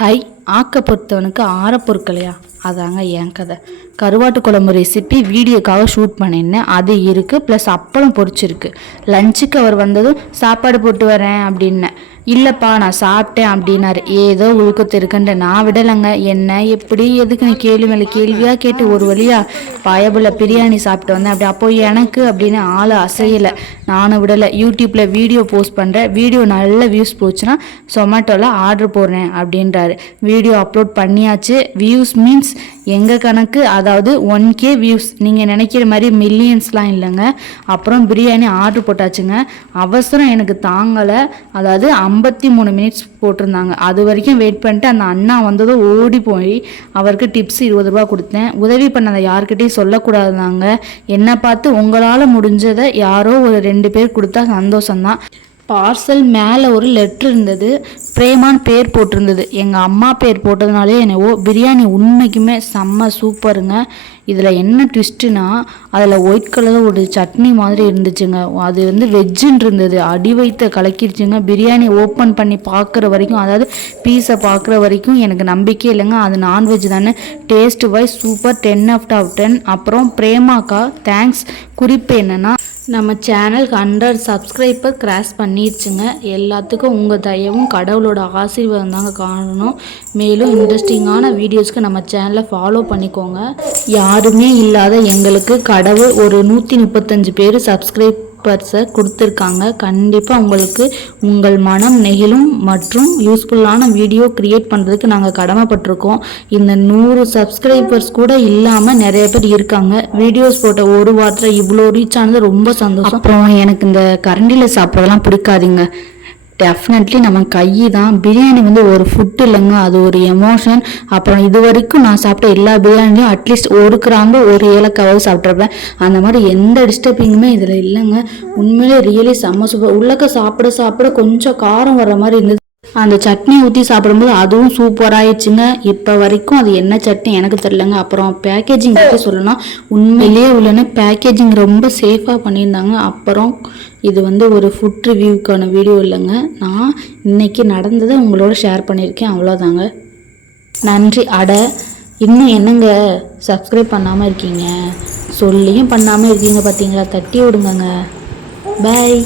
High ஆக்க பொறுத்தவனுக்கு ஆற பொருட்களையா அதாங்க என் கதை. கருவாட்டு குழம்பு ரெசிபி வீடியோக்காக ஷூட் பண்ணியிருந்தேன். அது இருக்குது, ப்ளஸ் அப்பளம் பொரிச்சிருக்கு. லஞ்சுக்கு அவர் வந்ததும் சாப்பாடு போட்டு வரேன் அப்படின்னேன். இல்லைப்பா நான் சாப்பிட்டேன் அப்படின்னாரு. ஏதோ உழுக்கத்து இருக்குன்ட்டு நான் விடலைங்க. என்ன எப்படி எதுக்குன்னு கேள்வி மேலே கேள்வியாக கேட்டு ஒரு வழியாக பயபுள்ள பிரியாணி சாப்பிட்டு வந்தேன். அப்படி அப்போ எனக்கு அப்படின்னு ஆள் அசையலை. நானும் விடலை. யூடியூப்பில் வீடியோ போஸ்ட் பண்ணுறேன். வீடியோ நல்ல வியூஸ் போச்சுன்னா சொமேட்டோவில் ஆர்டர் போடுறேன் அப்படின்றாரு. வீடியோ அப்லோட் பண்ணியாச்சு. வியூஸ் மீன்ஸ் எங்கள் கணக்கு, அதாவது 1K வியூஸ். நீங்கள் நினைக்கிற மாதிரி மில்லியன்ஸ்லாம் இல்லைங்க. அப்புறம் பிரியாணி ஆர்டர் போட்டாச்சுங்க. அவசரம் எனக்கு தாங்கலை. அதாவது 53 மினிட்ஸ் போட்டிருந்தாங்க. அது வரைக்கும் வெயிட் பண்ணிட்டு அந்த அண்ணா வந்ததும் ஓடி போய் அவருக்கு டிப்ஸ் 20 ரூபா கொடுத்தேன். உதவி பண்ணதை யார்கிட்டையும் சொல்லக்கூடாதுதாங்க. என்னை பார்த்து உங்களால் முடிஞ்சதை யாரோ ஒரு 2 பேர் கொடுத்தா சந்தோஷம்தான். பார்சல் மேலே ஒரு லெட்ரு இருந்தது. பிரேமான் பேர் போட்டிருந்தது. எங்கள் அம்மா பேர் போட்டதுனாலே என்னவோ பிரியாணி உண்மைக்குமே செம்ம சூப்பருங்க. இதில் என்ன ட்விஸ்ட்டுனா, அதில் ஒயிட் கலரில் ஒரு சட்னி மாதிரி இருந்துச்சுங்க. அது வெஜ்ஜுன்னு இருந்தது. அடி வைத்த கலக்கிடுச்சுங்க. பிரியாணி ஓப்பன் பண்ணி பார்க்குற வரைக்கும், அதாவது பீஸை பார்க்குற வரைக்கும் எனக்கு நம்பிக்கை இல்லைங்க. அது நான்வெஜ் தானே. Taste wise super, 10/10. அப்புறம் பிரேமாக்கா தேங்க்ஸ். குறிப்பு என்னென்னா, நம்ம சேனல் 100 சப்ஸ்கிரைபர் கிராஸ் பண்ணிடுச்சுங்க. எல்லாத்துக்கும் உங்கள் தயவும் கடவுளோட ஆசீர்வாதம் தாங்க காணணும். மேலும் இன்ட்ரெஸ்டிங்கான வீடியோஸ்க்கு நம்ம சேனலை ஃபாலோ பண்ணிக்கோங்க. யாருமே இல்லாத எங்களுக்கு கடவுள் ஒரு 135 பேர் சப்ஸ்கிரைபர்ஸை கொடுத்துருக்காங்க. கண்டிப்பாக உங்களுக்கு உங்கள் மனம் நெகிழும் மற்றும் யூஸ்ஃபுல்லான வீடியோ க்ரியேட் பண்ணுறதுக்கு நாங்கள் கடமைப்பட்டிருக்கோம். இந்த 100 சப்ஸ்கிரைபர்ஸ் கூட இல்லாமல் நிறைய பேர் இருக்காங்க. வீடியோஸ் போட்ட ஒரு வாரத்தில் இவ்வளோ ரீச் ஆனது ரொம்ப சந்தோஷம். அப்புறம் எனக்கு இந்த கரண்டியில் சாப்பிட்றதெல்லாம் பிடிக்காதுங்க. டெஃபினெட்லி நம்ம கை தான். பிரியாணி ஒரு ஃபுட்டு இல்லைங்க, அது ஒரு எமோஷன். அப்புறம் இது வரைக்கும் நான் சாப்பிட்ட எல்லா பிரியாணிலையும் அட்லீஸ்ட் ஒரு கிராம்பு ஒரு ஏலக்காவது சாப்பிட்ருப்பேன். அந்த மாதிரி எந்த டிஸ்டர்பிங்குமே இதில் இல்லைங்க. உண்மையிலே ரியலி செம்ம சூப்பர். உள்ளக்க சாப்பிட சாப்பிட கொஞ்சம் காரம் வர மாதிரி இருந்தது. அந்த சட்னி ஊற்றி சாப்பிடும்போது அதுவும் சூப்பராகிடுச்சுங்க. இப்போ வரைக்கும் அது என்ன சட்னி எனக்கு தெரியலங்க. அப்புறம் பேக்கேஜிங் பற்றி சொல்லணும்னா, உண்மையிலேயே உள்ளன பேக்கேஜிங் ரொம்ப சேஃபாக பண்ணியிருந்தாங்க. அப்புறம் இது ஒரு ஃபுட் ரிவ்யூக்கான வீடியோ இல்லைங்க. நான் இன்னைக்கு நடந்ததை உங்களோட ஷேர் பண்ணியிருக்கேன். அவ்வளோதாங்க. நன்றி. இன்னும் என்னங்க சப்ஸ்கிரைப் பண்ணாமல் இருக்கீங்க? சொல்லியும் பண்ணாமல் இருக்கீங்க பார்த்தீங்களா? தட்டி விடுங்க. பாய்.